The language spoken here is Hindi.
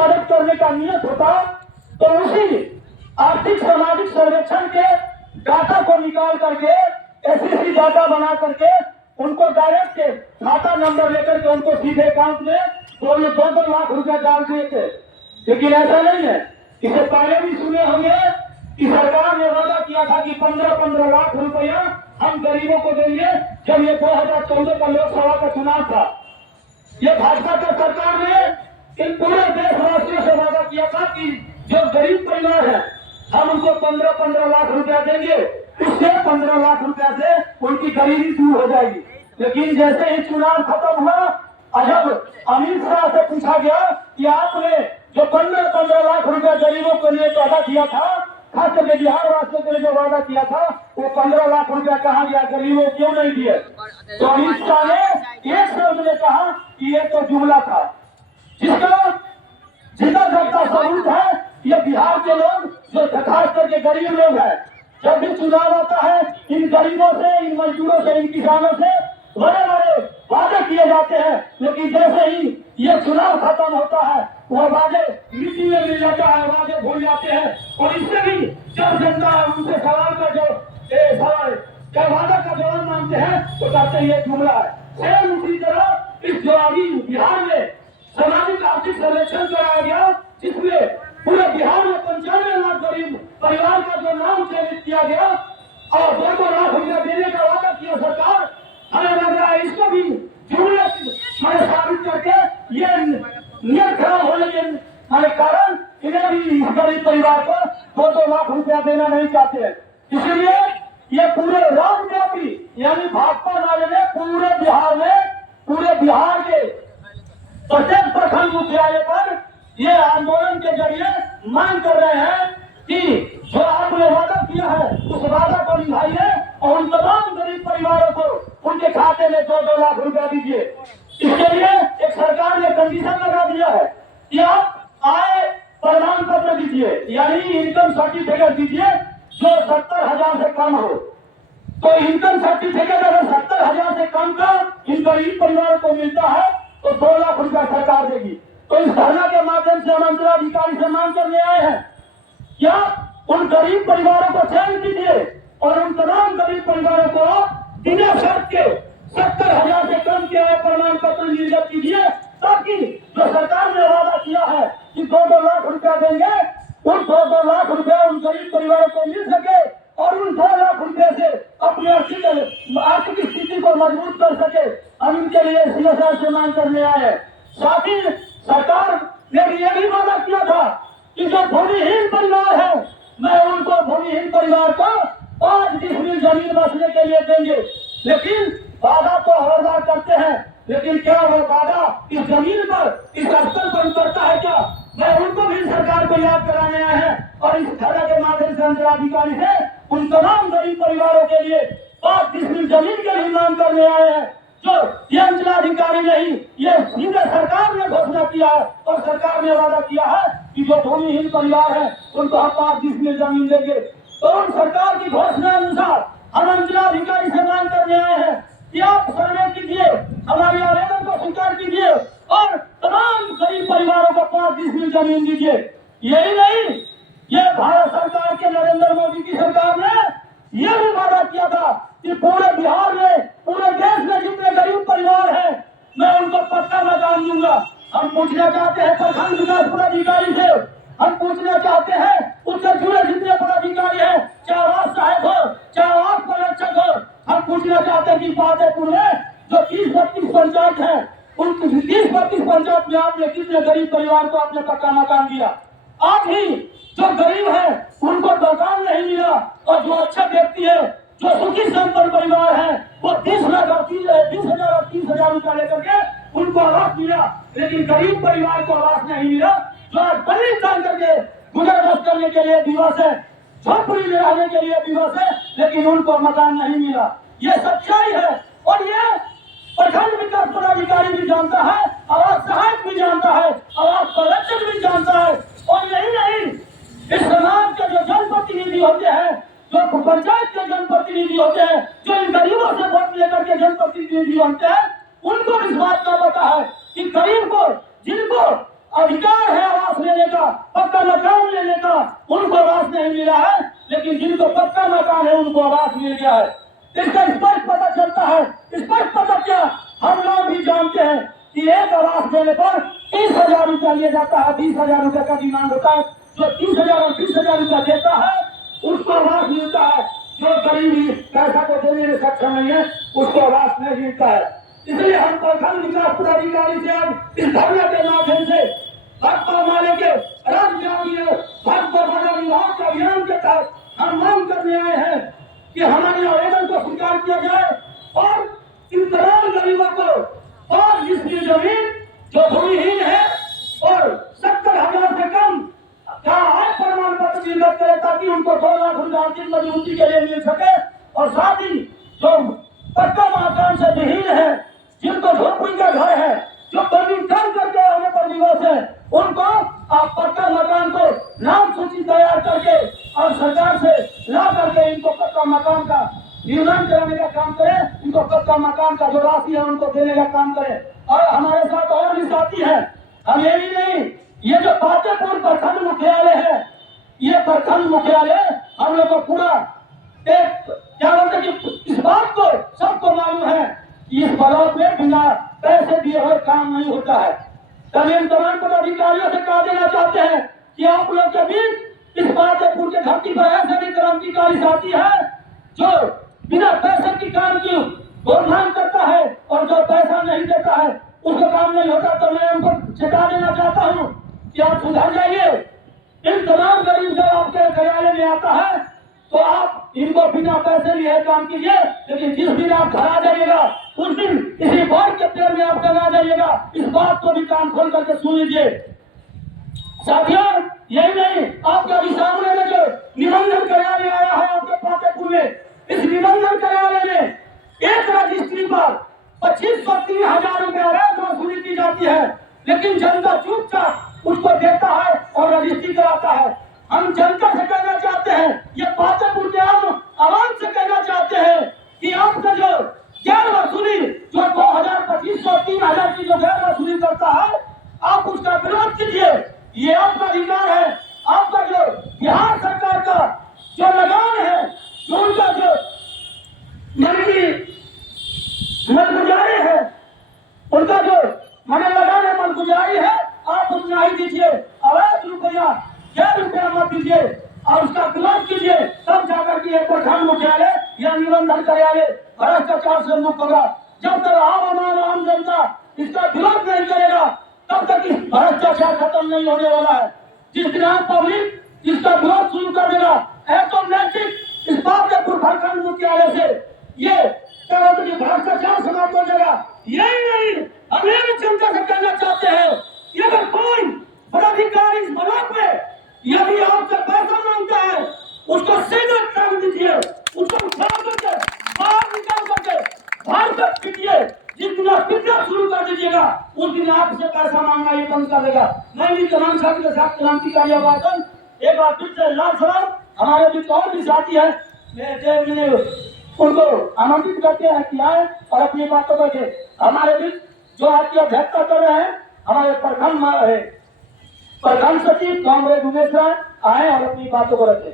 मदद करने का नियत होता तो उसी आर्थिक सामाजिक सर्वेक्षण के डाटा को निकाल करके एसएससी डाटा बना करके उनको डायरेक्ट खाता नंबर लेकर के उनको सीधे अकाउंट में 2 लाख रुपया डाल दिए थे। लेकिन ऐसा नहीं है। इसे पहले भी सुने होंगे कि सरकार ने वादा किया था कि 15-15 लाख रुपया हम गरीबों को देंगे जब ये 2014 का लोकसभा का चुनाव था। ये भाजपा की सरकार ने इन पूरे देशवासियों से वादा किया था कि जो गरीब परिवार है हम उनको 15-15 लाख रुपया देंगे, उससे 15 लाख रुपया से उनकी गरीबी दूर हो जाएगी। लेकिन जैसे ही चुनाव खत्म हुआ, जब अमित शाह से पूछा गया कि आपने जो 15-15 लाख रुपया गरीबों के लिए वादा किया था, खास करके बिहार वासियों के लिए जो वादा किया था, वो 15 लाख रुपया कहाँ गया, गरीबों क्यों नहीं दिए? तो अमित शाह ने एक शब्द में कहा कि ये तो जुमला था, जिसका जितना सबका सबूत है ये बिहार के लोग जो खास करके गरीब लोग हैं। जब भी चुनाव आता है इन गरीबों से, इन मजदूरों से, इन किसानों से बड़े बड़े वादे किए जाते हैं, लेकिन जैसे ही ये चुनाव खत्म होता है वो वादे मिट्टी में मिल जाता है, वादे भूल जाते हैं। और इससे भी जब जनता उनसे सवाल का जो वादा का जवाब मांगते हैं तो कहते हैं ये जुमला है। सेम उसी तरह इस जवाबी बिहार में सामाजिक आर्थिक सर्वेक्षण कराया गया, जिसमें पूरे बिहार में 95 लाख गरीब परिवार का जो नाम चयनित किया गया और 2 लाख रुपया देने का वादा किया सरकार। हमें लग रहा है इसको भी जुमले मैंने साबित करके ये नियत खराब होने के कारण इन्हें भी इस गरीब परिवार को 2 लाख रुपया देना नहीं चाहते हैं। इसलिए ये पूरे राज्यव्यापी यानी भाजपा राज ने पूरे बिहार के प्रत्येक प्रखंड मुख्यालय पर ये आंदोलन के जरिए मांग कर रहे हैं कि जो आपने वादा किया है उस वादा को निभाइए और उन तमाम गरीब परिवारों को उनके खाते में 2-2 लाख रुपया दीजिए। इसके लिए एक सरकार ने कंडीशन लगा दिया है कि आप आय प्रमाण पत्र दीजिए, यानी इनकम सर्टिफिकेट दीजिए जो 70,000 से कम हो। तो इनकम सर्टिफिकेट अगर 70,000 से कम का इन गरीब परिवारों को मिलता है तो 2 लाख रुपया सरकार देगी। तो इस धरना के माध्यम से हम अंचलाधिकारी से मांग करने आए हैं, क्या उन गरीब परिवारों को चयन कीजिए और उन तमाम गरीब परिवारों को बिना शर्त के 70,000 से कम के आय प्रमाण पत्र निर्गत कीजिए, ताकि जो सरकार ने वादा किया है कि 2-2 लाख रुपया देंगे, उन 2-2 लाख रुपया उन गरीब परिवारों को मिल सके और उन 2 लाख रुपये से अपनी आर्थिक स्थिति को मजबूत कर सके। हम इनके लिए सीएसआर से मांग करने आए हैं। साथ ही सरकार ने यह भी वादा किया था कि जो भूमिहीन परिवार है मैं उनको भूमिहीन परिवार को 5 डिसमिल जमीन बसने के लिए देंगे। लेकिन वादा तो हर बार करते हैं, लेकिन क्या वो वादा इस जमीन पर इस स्तर पर उतरता है क्या? मैं उनको भी सरकार को याद कराने आए हैं और इस धरना के माध्यम से अंचलाधिकारी से उन तमाम गरीब परिवारों के लिए 5 डिसमिल जमीन के लिए मांग करने आए हैं, जो ये अंचलाधिकारी नहीं, ये सीधे सरकार ने घोषणा किया है और सरकार ने वादा किया है कि जो भूमिहीन परिवार है उनको हम 5 डिसमिल जमीन देंगे। तो उन सरकार की घोषणा अनुसार हम अंचलाधिकारी से मांग करने आए हैं कि आप सर्वे कीजिए, हमारे आवेदन को स्वीकार कीजिए और तमाम गरीब परिवारों को 5 डिसमिल जमीन दीजिए। यही नहीं, ये भारत सरकार के नरेंद्र मोदी की सरकार ने यह भी वादा किया था कि पूरे बिहार में, पूरे देश में जितने गरीब परिवार हैं मैं उनको पक्का मकान दूंगा। हम पूछना चाहते हैं प्रखंड विकास पदाधिकारी से, हम पूछना चाहते हैं उससे जुड़े जितने पदाधिकारी हैं, चाहे आवास सहायक हो, चाहे आवास पर्यवेक्षक हो, हम पूछना चाहते हैं कि फतेहपुर में जो 30-32 पंचायत है, उन 30-32 पंचायत में आपने कितने गरीब परिवार को आपने पक्का मकान दिया? आज ही जो गरीब है उनको मकान नहीं मिला और जो अच्छा व्यक्ति है, जो सुखी संपन्न परिवार है, वो 20,000 और 30,000 रुपया लेकर के उनको आवास मिला, लेकिन गरीब परिवार को आवास नहीं मिला। जो गरीब जान करके गुजर बस करने के लिए दिवस है, झोपड़ी में रहने के लिए दिवस है, लेकिन उनको मकान नहीं मिला। ये सच्चाई है और ये प्रखंड विकास पदाधिकारी भी जानता है, आवास सहायक भी जानता है, आवास पर्यवेक्षक भी जानता है। और यही नहीं, इस समाज के जो जनप्रतिनिधि होते हैं, जो पंचायत के जनप्रतिनिधि होते हैं, जो इन गरीबों से वोट लेकर के जनप्रतिनिधि बनते हैं, उनको इस बात का पता है कि गरीब को, जिनको अधिकार है आवास लेने का, पक्का मकान लेने का उनको आवास नहीं मिला है, लेकिन जिनको पक्का मकान है उनको आवास मिल गया है। इसका स्पष्ट पता चलता है, स्पष्ट पता क्या, हम लोग भी जानते हैं कि एक आवास देने पर 30,000 रुपया लिया जाता है, 20,000 रुपया का डिमांड होता है। जो 30,000 और 20,000 रुपया देता है उसको आवास मिलता है, जो गरीब पैसा को देने में सक्षम नहीं है उसको आवास नहीं मिलता है। इसलिए हम प्रखंड विकास पदाधिकारी से अब इस धरना के माध्यम से भाजपा माले के राज्यव्यापी भाजपा विभाग के अभियान के तहत हम मांग करने आए हैं कि हमारे आवेदन को स्वीकार किया जाए और इन तमाम गरीबों को और जिसकी जमीन जो भूमिहीन है और 70,000 से कम का आय प्रमाण पत्र निर्गत करे ताकि उनको 2 लाख रुपया आर्थिक मजबूती के लिए मिल सके, और साथ ही जो पक्का मकान से विहीन है, जिनको झोपड़ी का घर है, जो जमीन कम करके होने पर विवश है, उनको आप पक्का मकान को नाम सूची तैयार करके और सरकार से ला करके इनको पक्का मकान का निर्माण कराने का काम करें, इनको पक्का मकान का जो राशि है उनको देने का काम करें। और हमारे साथ और भी साथी है, हम ये भी नहीं, ये जो पातेपुर प्रखंड मुख्यालय है, ये प्रखंड मुख्यालय हम लोग को पूरा एक क्या बोलते हैं कि इस बात को सबको मालूम है कि इस ब्लॉक में बिना पैसे दिए हुए काम नहीं होता है। तभी इन तमाम पदाधिकारियों से कह देना चाहते हैं कि आप लोग के बीच इस पातेपुर के धरती पर ऐसे भी क्रांतिकारी साथी है जो बिना पैसे की काम की घोषणा करता है और जो पैसा नहीं देता है उसका काम नहीं होता। तो मैं उनको चेता देना चाहता हूँ कि आप सुधर जाइए। इन तमाम गरीब जब आपके कार्यालय में आता है तो आप इनको बिना पैसे लिए काम कीजिए, लेकिन जिस दिन आप घर आ जाइएगा उस दिन इसी बोर्ड के पेड़ में आप टंगा जाइएगा। इस बात को भी कान खोल करके सुन लीजिए साथियों। यही नहीं, आपके अभी सामने में जो निबंधन कार्यालय आया है आपके पातेपुर में, इस निबंधन कार्यालय में एक रजिस्ट्री पर 25-30,000 रुपया वसूली की जाती है, लेकिन जनता चुपचाप उसको देता है और रजिस्ट्री कराता है। हम जनता से कहना चाहते हैं, ये पातेपुर के आम आवाम से कहना चाहते हैं कि आपका जो गैर वसूली जो 2,000, 2,500, 3,000 की जो गैर वसूली करता है आप उसका विरोध कीजिए। ये आपका अधिकार है। आपका जो बिहार सरकार का जो लगान है, जो उनका जो मन की मनगुजारी है, उनका जो मन लगान है, मनगुजारी है, आप उतना ही दीजिए। अवैध रुपया 1 रुपया मत दीजिए और उसका विरोध कीजिए, तब जाकर के प्रखंड मुख्यालय या निबंधन कार्यालय भ्रष्टाचार से मुक्त होगा। जब तक आम जनता इसका विरोध नहीं करेगा तब तक इस भ्रष्टाचार खत्म नहीं होने वाला है। जिस दिन आम पब्लिक इसका विरोध शुरू कर देगा, ऑटोमेटिक इस पातेपुर प्रखंड मुख्यालय से ये भ्रष्टाचार समाप्त हो जाएगा। यही नहीं, हम ये भी जनता से कहना चाहते हैं कि अगर कोई पदाधिकारी इस ब्लॉक में यदि आपसे पैसा मांगता है उसको सीधे काट दीजिए, उसको उठा करके बाहर निकाल करके बाहर तक पीटिए। जिस दिन आप पीटना शुरू कर दीजिएगा उस दिन आपसे पैसा मांगना ये बंद कर देगा। मैं भी तमाम साथी के साथ क्रांतिकारी आवाज़ एक बार फिर से लाल सलाम। हमारे बीच और भी साथी है, मैंने उनको आमंत्रित करते हैं कि आए और अपनी बातों को दे। हमारे बीच जो आपकी अध्यक्षता कर रहे हैं हमारे प्रखंड सचिव कामरेड उमेश राय आए और अपनी बातों को रखें।